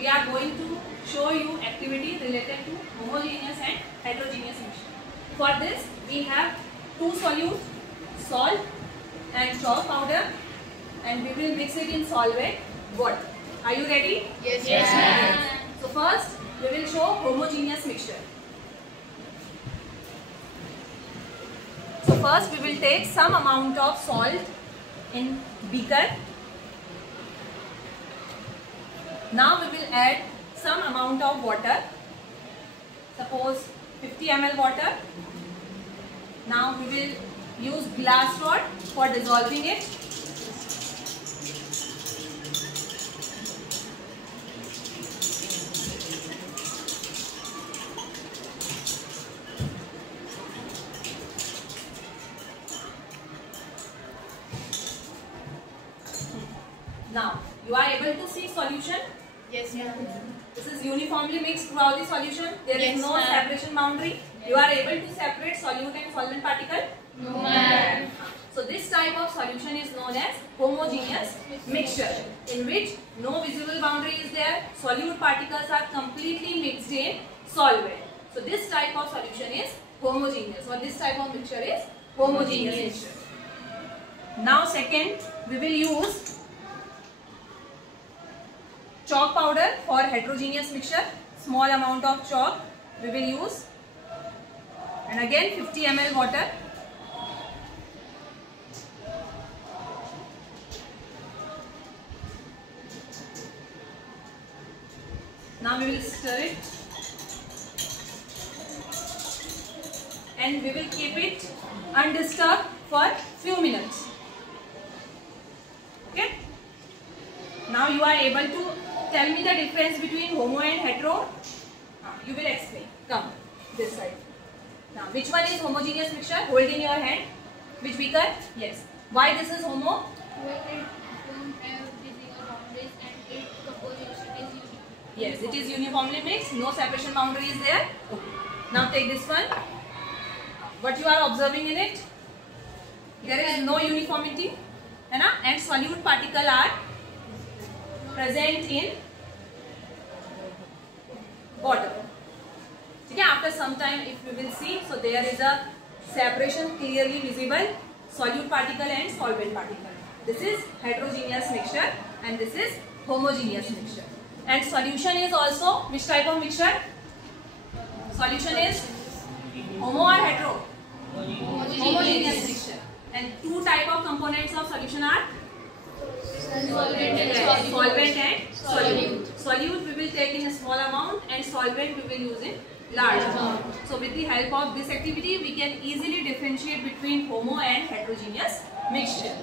we are going to show you activity related to homogeneous and heterogeneous mixture. For this, we have two solutes, salt and chalk powder, and we will mix it in solvent water. Are you ready? Yes, yes. So first, we will show homogeneous mixture. So first, we will take some amount of salt in beaker. Now we will add some amount of water. Suppose 50 ml water. Now we will use glass rod for dissolving it. Now, you are able to see solution? Yes, ma'am. This is uniformly mixed throughout the solution. There is Yes, no ma'am. separation boundary. You are able to separate solute and solvent particle? No, ma'am. So this type of solution is known as homogeneous mixture, in which no visible boundary is there. Solute particles are completely mixed in solvent. So this type of solution is homogeneous, or this type of mixture is homogeneous mixture. Now second, we will use chalk powder for heterogeneous mixture. Small amount of chalk we will use, and again 50 ml water. Now we will stir it and we will keep it undisturbed for few minutes. Okay. Now you are able to tell me the difference between homo and hetero. You will explain. Come this side. Now which one is homogeneous mixture? Hold in your hand. Which beaker? Yes. Why this is homo? Yes, it is uniformly mixed. No separation boundary is there. Okay. Now take this one. What you are observing in it? There is no uniformity, and solute particle are present in water. Okay, after some time, if you will see, so there is a separation clearly visible, solute particle and solvent particle. This is heterogeneous mixture and this is homogeneous mixture. And solution is also which type of mixture? Solution is homo or hetero? Homogeneous mixture. And two type of components of solution are solvent and solute. Solute we will take in a small amount and solvent we will use in large amount. So with the help of this activity we can easily differentiate between homo and heterogeneous mixture.